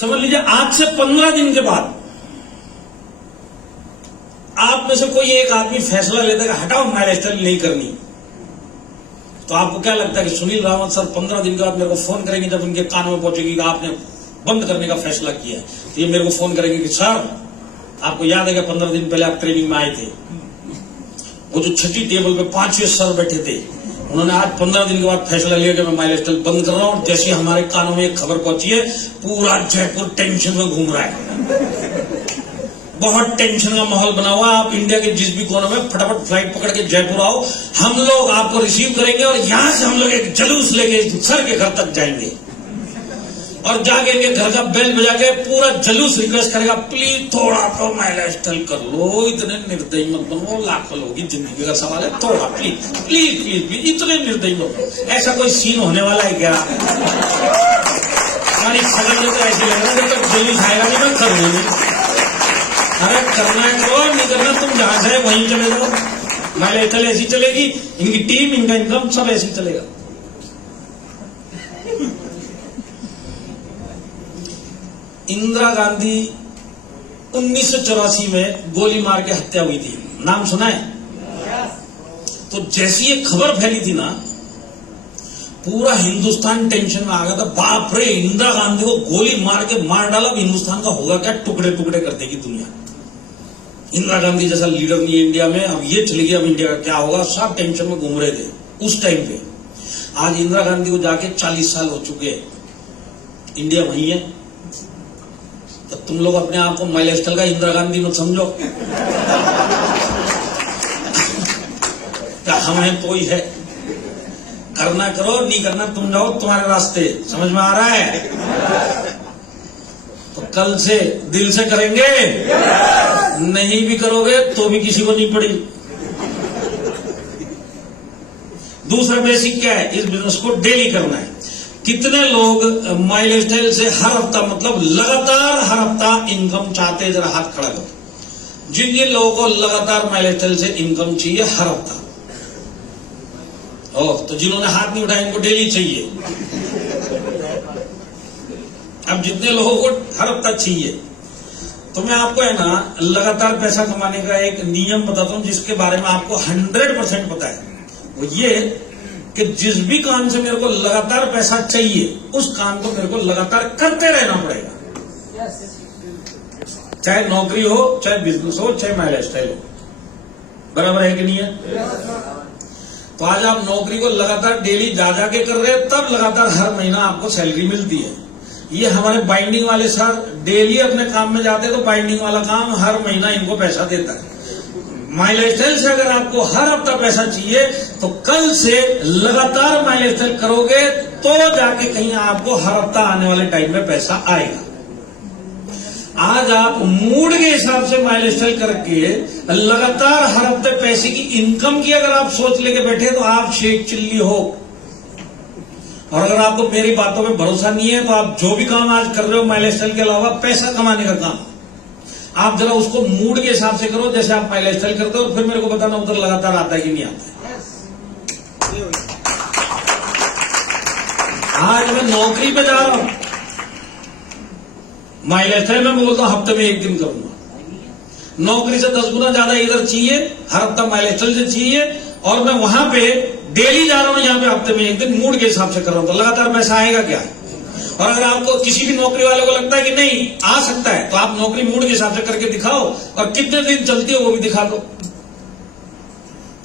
समझ लीजिए आज से 15 दिन के बाद आप में से कोई एक आदमी फैसला लेता है कि हटाओ मैरिज नहीं करनी, तो आपको क्या लगता है कि सुनील रावत सर 15 दिन के बाद मेरे को फोन करेंगे जब उनके कानों में पहुंचेगी कि आपने बंद करने का फैसला किया है, तो ये मेरे को फोन करेंगे कि सर आपको याद है कि 15 दिन पहले आप ट्रेनिंग में आए थे, वो जो छठी टेबल पे 5 सर बैठे थे, उन्होंने आज 15 दिन के बाद फैसला लिया कि मैं माइलस्टाइल बंद कर रहा हूं। जैसे हमारे कानों में एक खबर पहुंची है, पूरा जयपुर टेंशन में घूम रहा है, बहुत टेंशन का माहौल बना हुआ। आप इंडिया के जिस भी कोने में फटाफट फ्लाइट पकड़ के जयपुर आओ, हम लोग आपको रिसीव करेंगे और यहां से हम लोग एक जुलूस लेके सर के घर तक जाएंगे और जाके इनके घर का बेल बजा के पूरा जुलूस रिक्वेस्ट करेगा, प्लीज थोड़ा तो माइलस्टाइल कर लो, इतने निर्दयी मत बनो, लाखों लोगों की जिंदगी का सवाल है, थोड़ा प्लीज प्लीज प्लीज प्लीज, इतने निर्दयी मत बनो। ऐसा कोई सीन होने वाला है क्या? हमारी सगन में तो ऐसे लग रहा है जब तक जुलूस आएगा नहीं मैं कर लूंगी। अरे करना है करो, नहीं करना तुम जहां से वहीं चले जाओ। माइलस्टाइल ऐसी चलेगी, इनकी टीम इनका इनकम सब ऐसी चलेगा। इंदिरा गांधी 1984 में गोली मार के हत्या हुई थी, नाम सुना है? तो जैसी ये खबर फैली थी ना, पूरा हिंदुस्तान टेंशन में आ गया था। बाप रे, इंदिरा गांधी को गोली मार के मार डाला, अब हिंदुस्तान का होगा क्या, टुकड़े टुकड़े कर देगी दुनिया। इंदिरा गांधी जैसा लीडर नहीं है इंडिया में, अब ये चली गई, अब इंडिया का क्या होगा, सब टेंशन में घूम रहे थे उस टाइम पे। आज इंदिरा गांधी को जाके 40 साल हो चुके हैं, इंडिया वही है। तो तुम लोग अपने आप को माइलस्टाइल का इंदिरा गांधी मत समझो, क्या हम हैं कोई है, करना करो, नहीं करना तुम जाओ तुम्हारे रास्ते। समझ में आ रहा है? तो कल से दिल से करेंगे, नहीं भी करोगे तो भी किसी को नहीं पड़ी। दूसरा बेसिक क्या है, इस बिजनेस को डेली करना है। कितने लोग माइलस्टाइल से हर हफ्ता, मतलब लगातार हर हफ्ता इनकम चाहते हैं? जरा हाथ खड़ा करो जिन जिन लोगों को लगातार माइलस्टाइल से इनकम चाहिए हर हफ्ता। तो जिन्होंने हाथ नहीं उठाया इनको डेली चाहिए। अब जितने लोगों को हर हफ्ता चाहिए, तो मैं आपको है ना लगातार पैसा कमाने का एक नियम बताता हूं जिसके बारे में आपको 100% पता है। वो ये कि जिस भी काम से मेरे को लगातार पैसा चाहिए, उस काम को मेरे को लगातार करते रहना पड़ेगा। चाहे नौकरी हो, चाहे बिजनेस हो, चाहे माइलस्टाइल हो। बराबर है कि नहीं है? तो आज आप नौकरी को लगातार डेली जा के कर रहे हैं, तब लगातार हर महीना आपको सैलरी मिलती है। ये हमारे बाइंडिंग वाले सर डेली अपने काम में जाते हैं, तो बाइंडिंग वाला काम हर महीना इनको पैसा देता है। माइलस्टाइल से अगर आपको हर हफ्ता पैसा चाहिए, तो कल से लगातार माइलस्टाइल करोगे तो जाके कहीं आपको हर हफ्ता आने वाले टाइम में पैसा आएगा। आज आप मूड के हिसाब से माइलस्टाइल करके लगातार हर हफ्ते पैसे की इनकम की अगर आप सोच लेके बैठे, तो आप शेख चिल्ली हो। और अगर आपको मेरी बातों पे भरोसा नहीं है, तो आप जो भी काम आज कर रहे हो माइलस्टाइल के अलावा पैसा कमाने का काम, आप जरा उसको मूड के हिसाब से करो जैसे आप माइलस्टाइल करते हो, और फिर मेरे को बताना उधर लगातार आता है कि नहीं आता है। आज मैं नौकरी पे जा रहा हूं, माइलस्टाइल में मैं बोलता हूं हफ्ते में 1 दिन करूंगा। नौकरी से 10 गुना ज्यादा इधर चाहिए, हर हफ्ता माइलस्टाइल से चाहिए, और मैं वहां पे डेली जा रहा हूं, यहाँ पे हफ्ते में 1 दिन मूड के हिसाब से कर रहा हूं, तो लगातार पैसा आएगा क्या? और अगर आपको किसी भी नौकरी वाले को लगता है कि नहीं आ सकता है, तो आप नौकरी मूड के हिसाब से करके दिखाओ, और कितने दिन चलती है वो भी दिखा दो।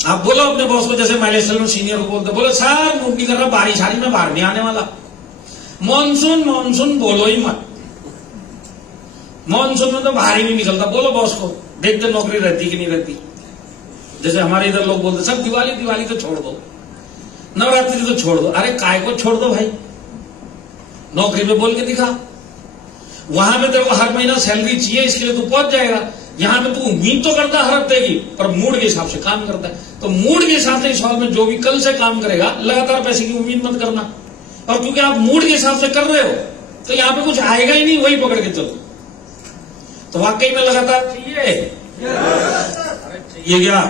आप बोलो अपने बॉस को, जैसे माइलस्टाइल में सीनियर को बोलते, बोलो सर मूड नहीं कर रहा, बारिश आ रही, मैं बाहर नहीं आने वाला। मानसून मानसून बोलो ही मत, मानसून में तो बाहर ही नहीं निकलता। बोलो बॉस को, देखते नौकरी रहती कि नहीं रहती। जैसे हमारे इधर लोग बोलते सब दिवाली दिवाली तो छोड़ दो, नवरात्रि तो छोड़ दो। अरे काय को छोड़ दो भाई, नौकरी पे बोल के दिखा। वहां पे तेरे को हर महीना सैलरी चाहिए, इसके लिए तू पहुंच जाएगा। यहां पे तू उम्मीद तो करता है हर हफ्ते की, पर मूड के हिसाब से काम करता है। तो मूड के हिसाब से इस साल में जो भी कल से काम करेगा, लगातार पैसे की उम्मीद मत करना। और क्योंकि आप मूड के हिसाब से कर रहे हो, तो यहां पे कुछ आएगा ही नहीं, वही पकड़ के चलो। तो वाकई में लगातार चाहिए, ये क्या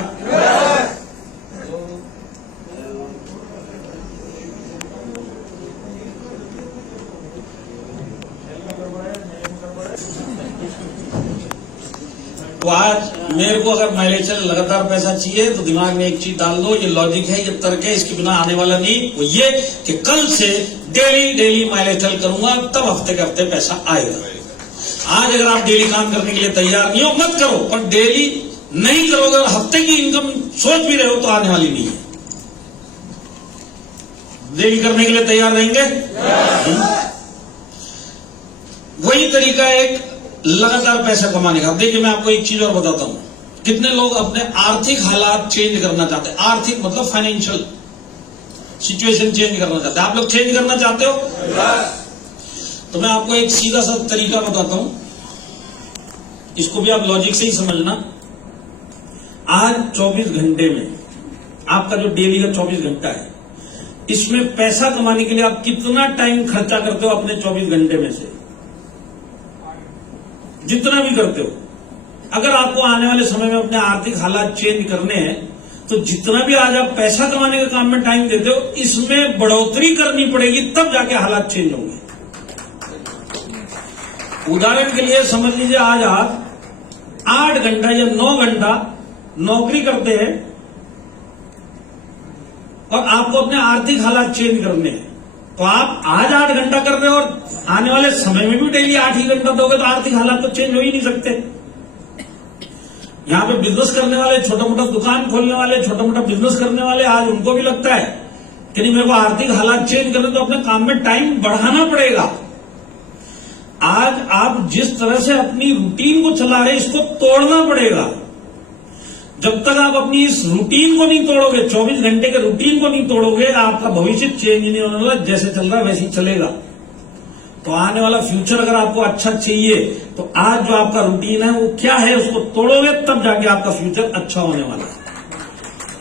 तो आज मेरे को अगर माइलेज से लगातार पैसा चाहिए तो दिमाग में एक चीज डाल दो, ये लॉजिक है, ये तर्क है, इसके बिना आने वाला नहीं। वो ये कि कल से डेली माइलेज चल करूंगा, तब हफ्ते के हफ्ते पैसा आएगा। आज अगर आप डेली काम करने के लिए तैयार नहीं हो, मत करो, पर डेली नहीं करोगे और हफ्ते की इनकम सोच भी रहे हो तो आने वाली नहीं है। डेली करने के लिए तैयार रहेंगे? वही तरीका एक लगातार पैसा कमाने का। देखिए मैं आपको एक चीज और बताता हूं, कितने लोग अपने आर्थिक हालात चेंज करना चाहते हैं। आर्थिक मतलब फाइनेंशियल सिचुएशन चेंज करना चाहते हैं। आप लोग चेंज करना चाहते हो? तो मैं आपको एक सीधा सा तरीका बताता हूं, इसको भी आप लॉजिक से ही समझना। आज 24 घंटे में आपका जो डेली का 24 घंटा है, इसमें पैसा कमाने के लिए आप कितना टाइम खर्चा करते हो अपने 24 घंटे में से? जितना भी करते हो। अगर आपको आने वाले समय में अपने आर्थिक हालात चेंज करने हैं तो जितना भी आज आप पैसा कमाने के काम में टाइम देते हो, इसमें बढ़ोतरी करनी पड़ेगी, तब जाके हालात चेंज होंगे। उदाहरण के लिए समझ लीजिए, आज आप 8 घंटा या 9 घंटा नौकरी करते हैं और आपको अपने आर्थिक हालात चेंज करने हैं, तो आप आज 8 घंटा कर रहे हो और आने वाले समय में भी डेली 8 ही घंटा दोगे तो आर्थिक हालात तो चेंज हो ही नहीं सकते। यहां पे बिजनेस करने वाले, छोटा मोटा दुकान खोलने वाले, छोटा मोटा बिजनेस करने वाले, आज उनको भी लगता है कि नहीं, मेरे को आर्थिक हालात चेंज करने तो अपने काम में टाइम बढ़ाना पड़ेगा। आज आप जिस तरह से अपनी रूटीन को चला रहे हैं, इसको तोड़ना पड़ेगा। जब तक आप अपनी इस रूटीन को नहीं तोड़ोगे, 24 घंटे के रूटीन को नहीं तोड़ोगे, आपका भविष्य चेंज नहीं होने वाला। जैसे चल रहा है वैसे ही चलेगा। तो आने वाला फ्यूचर अगर आपको अच्छा चाहिए तो आज जो आपका रूटीन है वो क्या है, उसको तोड़ोगे, तब जाके आपका फ्यूचर अच्छा होने वाला है।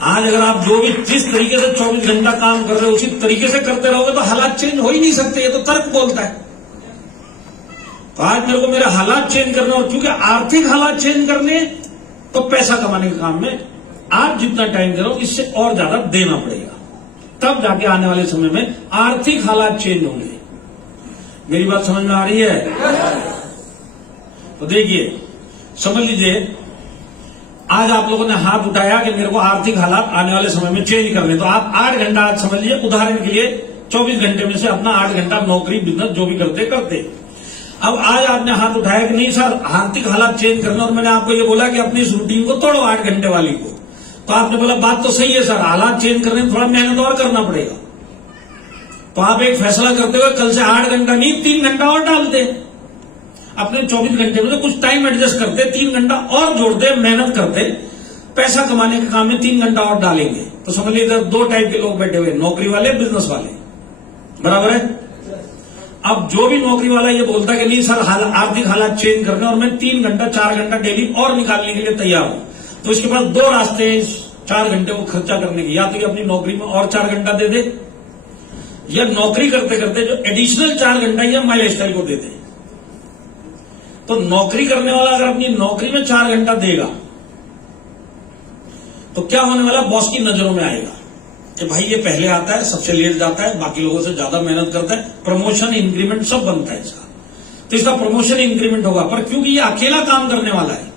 आज अगर आप जो भी जिस तरीके से 24 घंटा काम कर रहे हो उसी तरीके से करते रहोगे तो हालात चेंज हो ही नहीं सकते। ये तो तर्क बोलता है। तो आज मेरे को मेरे हालात चेंज करने, और क्योंकि आर्थिक हालात चेंज करने तो पैसा कमाने के काम में आप जितना टाइम दे रहे हो इससे और ज्यादा देना पड़ेगा, तब जाके आने वाले समय में आर्थिक हालात चेंज होंगे। मेरी बात समझ में आ रही है? तो देखिए, समझ लीजिए, आज आप लोगों ने हाथ उठाया कि मेरे को आर्थिक हालात आने वाले समय में चेंज करने, तो आप 8 घंटा आज समझ लीजिए, उदाहरण के लिए 24 घंटे में से अपना 8 घंटा नौकरी बिजनेस जो भी करते। अब आज आपने हाथ उठाया कि नहीं सर, आर्थिक हालात चेंज करना, और मैंने आपको ये बोला कि अपनी इस रूटीन को तोड़ो 8 घंटे वाली को। तो आपने बोला बात तो सही है सर, हालात चेंज करने में थोड़ा मेहनत और करना पड़ेगा। तो आप एक फैसला करते हुए कल से 8 घंटा नहीं 3 घंटा और डालते, अपने 24 घंटे में से कुछ टाइम एडजस्ट करते, 3 घंटा और जोड़ते, मेहनत करते, पैसा कमाने के काम में 3 घंटा और डालेंगे। तो समझ लीजिए इधर 2 टाइप के लोग बैठे हुए, नौकरी वाले, बिजनेस वाले, बराबर है। अब जो भी नौकरी वाला ये बोलता है कि नहीं सर, आर्थिक हालात चेंज करने और मैं 3 घंटा 4 घंटा डेली और निकालने के लिए तैयार हूं, तो इसके पास 2 रास्ते हैं 4 घंटे को खर्चा करने के। या तो ये अपनी नौकरी में और 4 घंटा दे दे, या नौकरी करते करते जो एडिशनल 4 घंटा या माई लाइफस्टाइल को दे दे। तो नौकरी करने वाला अगर अपनी नौकरी में 4 घंटा देगा तो क्या होने वाला, बॉस की नजरों में आएगा कि भाई ये पहले आता है, सबसे लेट जाता है, बाकी लोगों से ज्यादा मेहनत करता है, प्रमोशन इंक्रीमेंट सब बनता है इसका, तो इसका प्रमोशन इंक्रीमेंट होगा। पर क्योंकि ये अकेला काम करने वाला है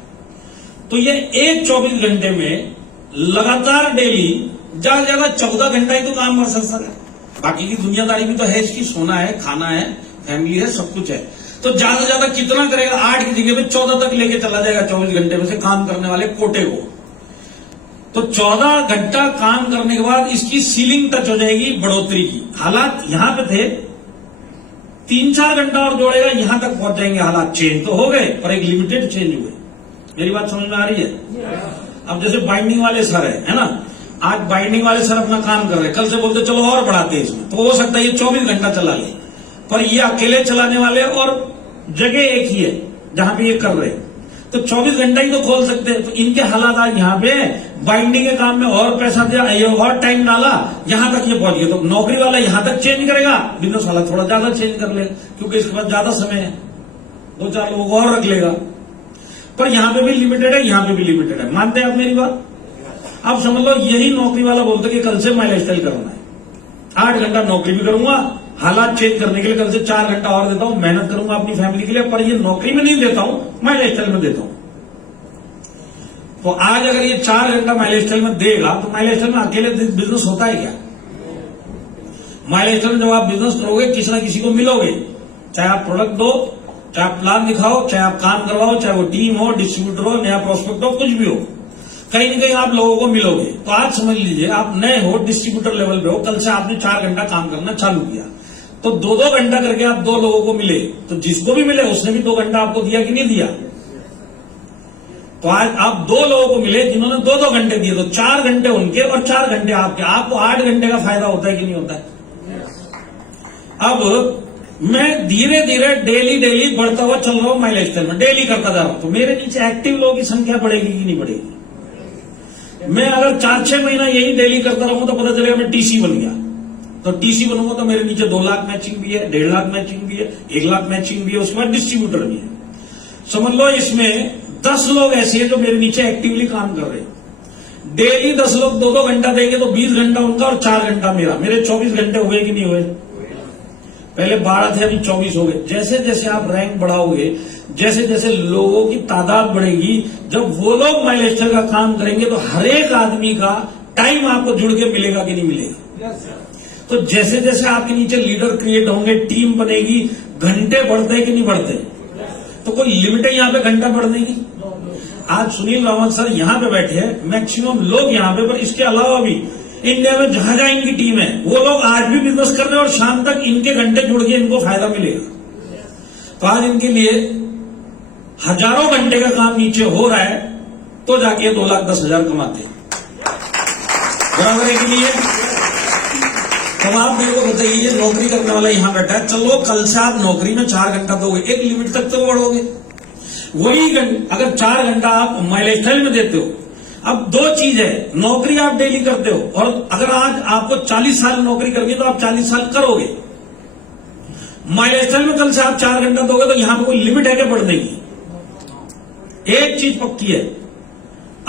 तो ये एक 24 घंटे में लगातार डेली ज्यादा से ज्यादा 14 घंटा ही तो काम कर सकता है। बाकी की दुनियादारी भी तो है इसकी, सोना है, खाना है, फैमिली है, सब कुछ है। तो ज्यादा से ज्यादा कितना करेगा, 8 की जगह पे 14 तक लेके चला जाएगा 24 घंटे में से काम करने वाले कोटे को। तो 14 घंटा काम करने के बाद इसकी सीलिंग टच हो जाएगी बढ़ोतरी की। हालात यहां पे थे, 3-4 घंटा और जोड़ेगा, यहां तक पहुंच जाएंगे। हालात चेंज तो हो गए पर एक लिमिटेड चेंज हुए। मेरी बात समझ में आ रही है? अब जैसे बाइंडिंग वाले सर है ना, आज बाइंडिंग वाले सर अपना काम कर रहे हैं, कल से बोलते चलो और बढ़ाते हैं इसमें, तो हो सकता है ये 24 घंटा चला ले, पर ये अकेले चलाने वाले और जगह एक ही है जहां पे ये कर रहे हैं, तो 24 घंटा ही तो खोल सकते हैं। तो इनके हालात आज यहाँ पे बाइंडिंग के काम में और पैसा दिया, ये और टाइम डाला, यहां तक ये पहुंच गया। तो नौकरी वाला यहां तक चेंज करेगा, बिजनेस वाला थोड़ा ज्यादा चेंज कर लेगा, क्योंकि इसके पास ज्यादा समय है, 2-4 लोग और रख लेगा। पर यहां पे भी लिमिटेड है, यहां पे भी लिमिटेड है। मानते हैं आप मेरी बात? अब समझ लो यही नौकरी वाला बोलता कि कल से माई लाइफस्टाइल करना है, 8 घंटा नौकरी भी करूंगा, हालात चेंज करने के लिए कल से 4 घंटा और देता हूं, मेहनत करूंगा अपनी फैमिली के लिए, पर ये नौकरी में नहीं देता हूं, माई लाइफस्टाइल में देता हूं। तो आज अगर ये 4 घंटा माइलस्टाइल में देगा तो माइलस्टाइल में अकेले बिजनेस होता है क्या? माइलस्टाइल में जब आप बिजनेस करोगे किसी ना किसी को मिलोगे, चाहे आप प्रोडक्ट दो, चाहे आप प्लान दिखाओ, चाहे आप काम करवाओ, चाहे वो टीम हो, डिस्ट्रीब्यूटर हो, नया प्रोस्पेक्ट हो, कुछ भी हो, कहीं न कहीं आप लोगों को मिलोगे। तो आज समझ लीजिए आप नए हो, डिस्ट्रीब्यूटर लेवल पे हो, कल से आपने 4 घंटा काम करना चालू किया, तो 2-2 घंटा करके आप 2 लोगों को मिले, तो जिसको भी मिले उसने भी 2 घंटा आपको दिया कि नहीं दिया? तो आज आप 2 लोगों को मिले जिन्होंने 2-2 घंटे दिए, तो 4 घंटे उनके और 4 घंटे आपके, आपको 8 घंटे का फायदा होता है कि नहीं होता है? अब मैं धीरे धीरे डेली बढ़ता हुआ चल रहा हूं माइलस्टाइल में, डेली करता जा रहा हूं, तो मेरे नीचे एक्टिव लोगों की संख्या बढ़ेगी कि नहीं बढ़ेगी? मैं अगर 4-6 महीना यही डेली करता रहूंगा तो पता चलेगा मैं टीसी बन गया। तो टीसी बनूंगा तो मेरे नीचे 2 लाख मैचिंग भी है, 1.5 लाख मैचिंग भी है, 1 लाख मैचिंग भी है, उसके बाद डिस्ट्रीब्यूटर भी है। समझ लो इसमें 10 लोग ऐसे हैं जो मेरे नीचे एक्टिवली काम कर रहे हैं। डेली 10 लोग 2-2 घंटा देंगे तो 20 घंटा उनका और 4 घंटा मेरा, मेरे 24 घंटे हुए कि नहीं हुए? पहले 12 थे, अभी 24 हो गए। जैसे जैसे आप रैंक बढ़ाओगे, जैसे जैसे लोगों की तादाद बढ़ेगी, जब वो लोग माइलस्टाइल का काम करेंगे तो हर एक आदमी का टाइम आपको जुड़ के मिलेगा कि नहीं मिलेगा? तो जैसे जैसे आपके नीचे लीडर क्रिएट होंगे, टीम बनेगी, घंटे बढ़ते कि नहीं बढ़ते? तो कोई लिमिट है यहाँ पे घंटा बढ़ने की? आज सुनील रावत सर यहाँ पे बैठे हैं, मैक्सिमम लोग यहाँ पे, पर इसके अलावा भी इंडिया में जहां जहां इनकी टीम है वो लोग आज भी बिजनेस कर रहे हैं और शाम तक इनके घंटे जुड़ के इनको फायदा मिलेगा। तो आज इनके लिए हजारों घंटे का काम नीचे हो रहा है तो जाके 2,10,000 कमाते हैं। बराबर है कि नहीं है? तो आप मेरे को बताइए, नौकरी करने वाला यहां बैठा है, चलो कल से आप नौकरी में 4 घंटा दोगे, एक लिमिट तक तो बढ़ोगे। वही अगर 4 घंटा आप माइलस्टाइल में देते हो, अब 2 चीज है, नौकरी आप डेली करते हो और अगर आज आपको 40 साल नौकरी करनी है तो आप 40 साल करोगे। माइलस्टाइल में कल से आप 4 घंटा दोगे तो यहां पे कोई लिमिट है क्या बढ़ने की? एक चीज पक्की है,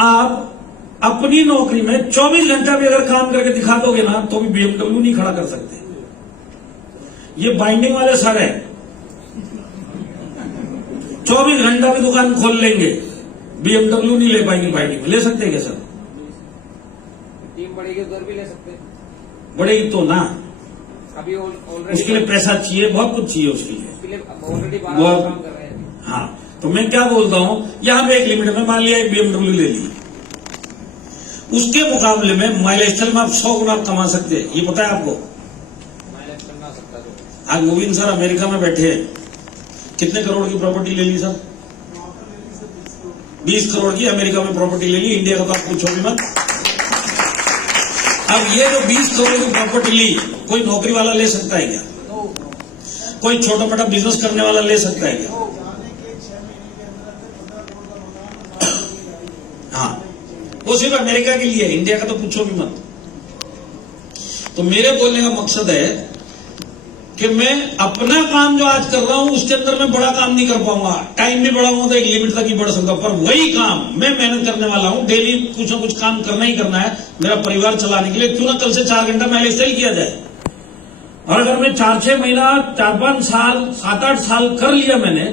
आप अपनी नौकरी में 24 घंटा भी अगर काम करके दिखा दोगे ना तो भी बीएमडब्ल्यू नहीं खड़ा कर सकते। ये बाइंडिंग वाले सर है, 24 घंटा भी दुकान खोल लेंगे, बीएमडब्ल्यू नहीं ले पाएंगे। बाइंडिंग में ले सकते हैं क्या सर? टीम बढ़ेगी उधर भी ले सकते हैं। बढ़ेगी तो ना, अभी उसके लिए पैसा चाहिए, बहुत कुछ चाहिए उसके लिए ऑलरेडी काम कर रहे हैं। हाँ, तो मैं क्या बोलता हूं, यहां पे एक लिमिट में मान लिया एक बीएमडब्ल्यू ले ली, उसके मुकाबले में माइलस्टाइल में आप 100 गुना कमा सकते हैं। ये पता है आपको? आज मोबिन सर अमेरिका में बैठे हैं, कितने करोड़ की प्रॉपर्टी ले ली सर? 20 करोड़ की अमेरिका में प्रॉपर्टी ले ली। इंडिया का तो आप पूछो भी मत। अब ये जो 20 करोड़ की प्रॉपर्टी ली, कोई नौकरी वाला ले सकता है क्या? कोई छोटा मोटा बिजनेस करने वाला ले सकता है क्या? हाँ, वो सिर्फ अमेरिका के लिए, इंडिया का तो पूछो भी मत। तो मेरे बोलने का मकसद है कि मैं अपना काम जो आज कर रहा हूं उसके अंदर मैं बड़ा काम नहीं कर पाऊंगा, टाइम भी बढ़ाऊंगा तो एक लिमिट तक ही बढ़ सकता हूं, पर वही काम मैं मेहनत करने वाला हूं, डेली कुछ ना कुछ काम करना ही करना है मेरा परिवार चलाने के लिए। क्यों ना कल से 4 घंटा माइलस्टाइल किया जाए। और अगर मैं 4-6 महीना, 4-5 साल, 7-8 साल कर लिया मैंने,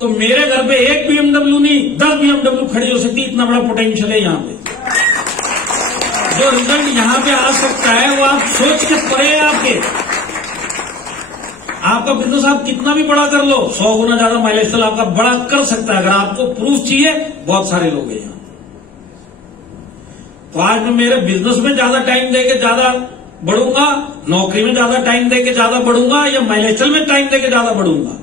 तो मेरे घर पे एक बीएमडब्ल्यू नहीं 10 बीएमडब्ल्यू खड़ी हो सकती, इतना बड़ा पोटेंशियल है यहाँ पे। जो रिजल्ट यहाँ पे आ सकता है वो आप सोच के परे है आपके। आपका बिजनेस आप कितना भी बड़ा कर लो, 100 गुना ज्यादा माइलस्टाइल आपका बड़ा कर सकता है। अगर आपको प्रूफ चाहिए, बहुत सारे लोग हैं यहां। तो आज मैं मेरे बिजनेस में ज्यादा टाइम देके ज्यादा बढ़ूंगा, नौकरी में ज्यादा टाइम देके ज्यादा बढ़ूंगा, या माइलस्टाइल में टाइम देके ज्यादा बढ़ूंगा?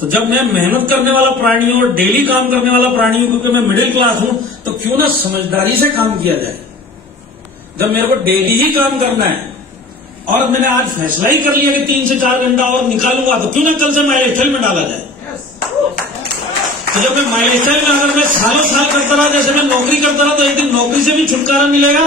तो जब मैं मेहनत करने वाला प्राणी हूं और डेली काम करने वाला प्राणी हूं, क्योंकि मैं मिडिल क्लास हूं, तो क्यों ना समझदारी से काम किया जाए। जब मेरे को डेली ही काम करना है और मैंने आज फैसला ही कर लिया कि 3 से 4 घंटा और निकालूंगा, तो क्यों ना कल से माइलस्टाइल में डाला जाए। तो जब मैं माइलस्टाइल में अगर मैं सालों साल करता रहा, जैसे मैं नौकरी करता रहा, तो एक दिन नौकरी से भी छुटकारा मिलेगा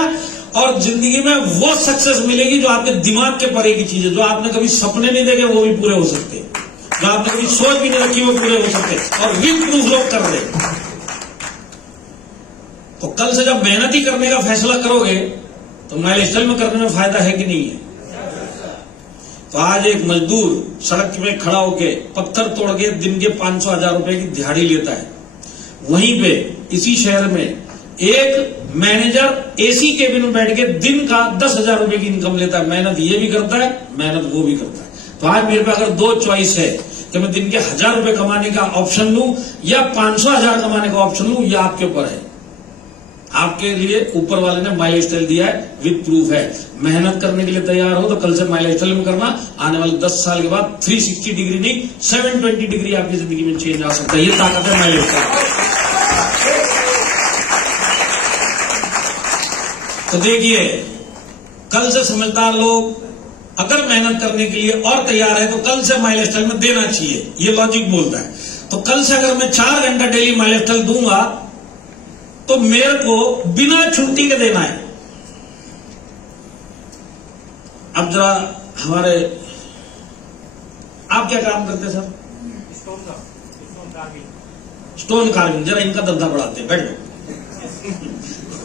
और जिंदगी में वो सक्सेस मिलेगी जो आपके दिमाग के परे की चीज है, जो आपने कभी सपने नहीं देखे वो भी पूरे हो सकते हैं, जो आपने कभी सोच भी नहीं रखी वो पूरे हो सकते, और विद प्रूफ लोग कर रहे। तो कल से जब मेहनत ही करने का फैसला करोगे तो माइलस्टाइल में करने में फायदा है कि नहीं है? तो आज एक मजदूर सड़क में खड़ा होके पत्थर तोड़ के दिन के 500-1000 रुपए की दिहाड़ी लेता है, वहीं पे इसी शहर में एक मैनेजर एसी केबिन में बैठ के दिन का 10,000 रुपए की इनकम लेता है। मेहनत ये भी करता है, मेहनत वो भी करता है। तो आज मेरे पे अगर दो चॉइस है कि मैं दिन के 1,000 रुपए कमाने का ऑप्शन लूं या 500,000 कमाने का ऑप्शन लूं, ये आपके ऊपर है। आपके लिए ऊपर वाले ने माई लाइफस्टाइल दिया है, विद प्रूफ है। मेहनत करने के लिए तैयार हो तो कल से माई लाइफस्टाइल में करना। आने वाले 10 साल के बाद 360 डिग्री नहीं 720 डिग्री आपकी जिंदगी में चेंज आ सकता है। ये ताकत है माई लाइफस्टाइल। तो देखिए, कल से समझदार लोग अगर मेहनत करने के लिए और तैयार है तो कल से माई लाइफस्टाइल में देना चाहिए, ये लॉजिक बोलता है। तो कल से अगर मैं 4 घंटा डेली माई लाइफस्टाइल दूंगा तो मेरे को बिना छुट्टी के देना है। अब जरा हमारे, आप क्या काम करते हैं सर? Stone carving. जरा इनका धंधा बढ़ाते हैं, बैठो।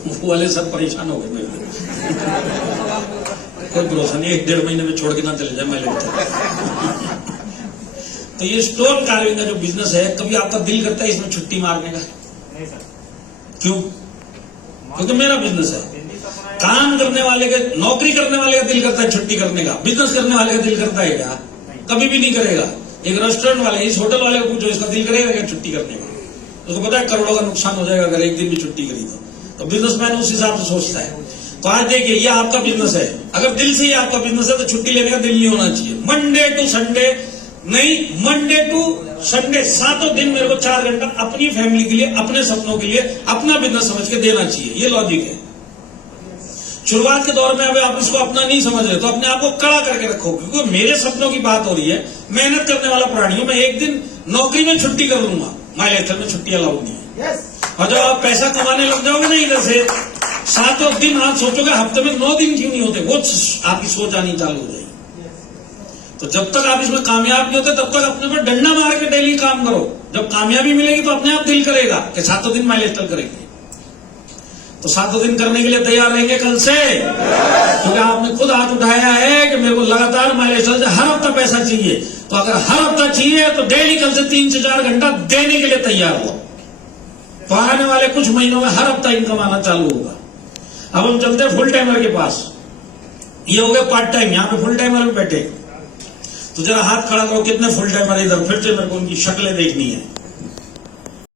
वो वाले सर परेशान हो गए मेरे को। कोई भरोसा नहीं, 1-1.5 महीने में छोड़ के ना चले जाए मैं लेकर। तो ये स्टोन कार्विंग का जो बिजनेस है, कभी आपका दिल करता है इसमें छुट्टी मारने का? नहीं सर। क्यों? क्योंकि मेरा बिजनेस है। काम करने वाले के, नौकरी करने वाले का दिल करता है छुट्टी करने का, बिजनेस करने वाले का दिल करता है क्या? कभी भी नहीं करेगा। एक रेस्टोरेंट वाले, इस होटल वाले को पूछो, इसका दिल करेगा क्या छुट्टी करने का? उसको पता है करोड़ों का नुकसान हो जाएगा अगर एक दिन भी छुट्टी करी तो बिजनेसमैन उस हिसाब से सोचता है। तो आज देखिए, ये आपका बिजनेस है। अगर दिल से ही आपका बिजनेस है तो छुट्टी लेने का दिल नहीं होना चाहिए। मंडे टू संडे नहीं, मंडे टू संडे 7 दिन मेरे को 4 घंटा अपनी फैमिली के लिए, अपने सपनों के लिए, अपना बिजनेस समझ के देना चाहिए। ये लॉजिक है। शुरुआत के दौर में अभी आप इसको अपना नहीं समझ रहे तो अपने आप को कड़ा करके रखो, क्योंकि मेरे सपनों की बात हो रही है। मेहनत करने वाला प्राणी हूं मैं। एक दिन नौकरी में छुट्टी कर लूंगा, माई लाइफस्टाइल में छुट्टी अलाउड नहीं है। और जब आप पैसा कमाने लग जाओगे ना इधर से, 7 दिन आप सोचोगे हफ्ते में 9 दिन क्यों नहीं होते, वो आपकी सोच आनी चालू हो जाएगी। तो जब तक आप इसमें कामयाब नहीं होते तब तक अपने पर डंडा मार के डेली काम करो। जब कामयाबी मिलेगी तो अपने आप दिल करेगा कि 7 दिन माई लाइफस्टाइल करेंगे। तो 7 दिन करने के लिए तैयार रहेंगे कल से? क्योंकि आपने खुद हाथ उठाया है कि मेरे को लगातार माई लाइफस्टाइल से हर हफ्ता पैसा चाहिए। तो अगर हर हफ्ता चाहिए तो डेली कल से 3 से 4 घंटा देने के लिए तैयार हो। तो आने वाले कुछ महीनों में हर हफ्ता इनकम आना चालू होगा। अब हम चलते हैं फुल टाइमर के पास। ये हो गया पार्ट टाइम, यहां पे फुल टाइमर में बैठे। तो जरा हाथ खड़ा करो, कितने फुल टाइमर इधर? फिर से मेरे को उनकी शक्लें देखनी है।